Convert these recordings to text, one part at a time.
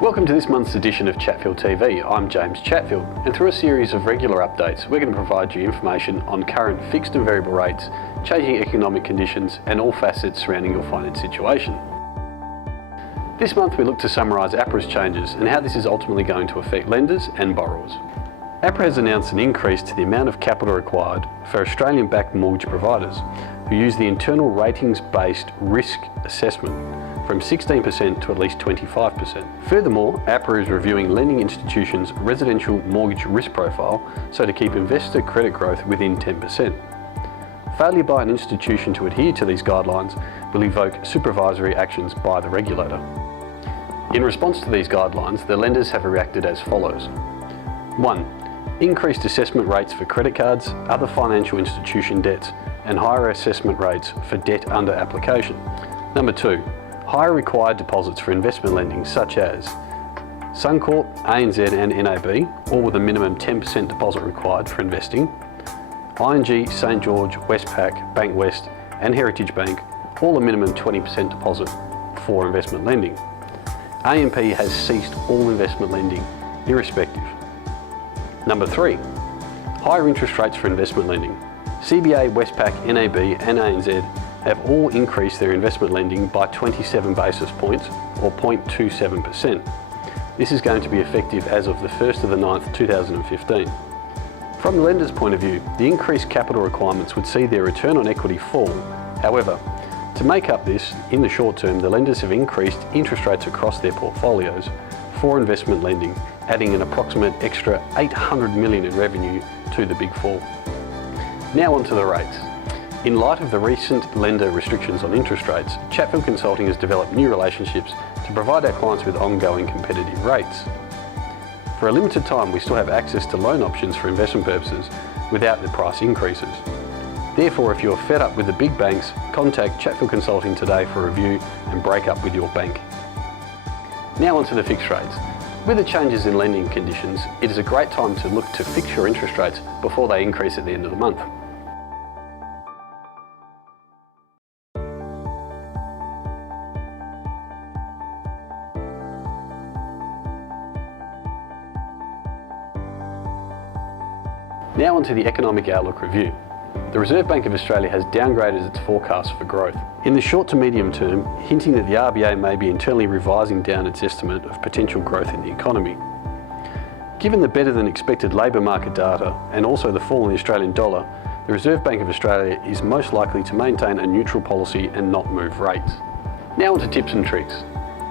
Welcome to this month's edition of Chatfield TV. I'm James Chatfield, and through a series of regular updates, we're going to provide you information on current fixed and variable rates, changing economic conditions, and all facets surrounding your finance situation. This month we look to summarise APRA's changes and how this is ultimately going to affect lenders and borrowers. APRA has announced an increase to the amount of capital required for Australian-backed mortgage providers who use the internal ratings-based risk assessment from 16% to at least 25%. Furthermore, APRA is reviewing lending institutions' residential mortgage risk profile so to keep investor credit growth within 10%. Failure by an institution to adhere to these guidelines will evoke supervisory actions by the regulator. In response to these guidelines, the lenders have reacted as follows. 1. Increased assessment rates for credit cards, other financial institution debts, and higher assessment rates for debt under application. Number 2. Higher required deposits for investment lending such as Suncorp, ANZ and NAB, all with a minimum 10% deposit required for investing. ING, St George, Westpac, Bankwest and Heritage Bank, all a minimum 20% deposit for investment lending. AMP has ceased all investment lending irrespective. Number 3. Higher interest rates for investment lending. CBA, Westpac, NAB and ANZ have all increased their investment lending by 27 basis points or 0.27%. This is going to be effective as of the 1st of the 9th, 2015. From the lender's point of view, the increased capital requirements would see their return on equity fall. However, to make up this, in the short term, the lenders have increased interest rates across their portfolios for investment lending, adding an approximate extra $800 million in revenue to the Big Four. Now on to the rates. In light of the recent lender restrictions on interest rates, Chatfield Consulting has developed new relationships to provide our clients with ongoing competitive rates. For a limited time, we still have access to loan options for investment purposes without the price increases. Therefore, if you're fed up with the big banks, contact Chatfield Consulting today for a review and break up with your bank. Now on to the fixed rates. With the changes in lending conditions, it is a great time to look to fix your interest rates before they increase at the end of the month. Now on to the Economic Outlook Review. The Reserve Bank of Australia has downgraded its forecast for growth. In the short to medium term, hinting that the RBA may be internally revising down its estimate of potential growth in the economy. Given the better than expected labour market data and also the fall in the Australian dollar, the Reserve Bank of Australia is most likely to maintain a neutral policy and not move rates. Now on to tips and tricks.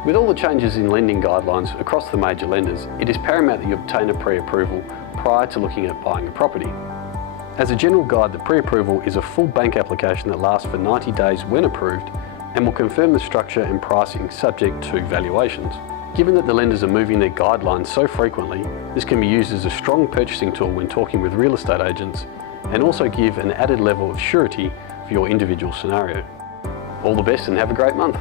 With all the changes in lending guidelines across the major lenders, it is paramount that you obtain a pre-approval prior to looking at buying a property. As a general guide, the pre-approval is a full bank application that lasts for 90 days when approved and will confirm the structure and pricing subject to valuations. Given that the lenders are moving their guidelines so frequently, this can be used as a strong purchasing tool when talking with real estate agents and also give an added level of surety for your individual scenario. All the best and have a great month.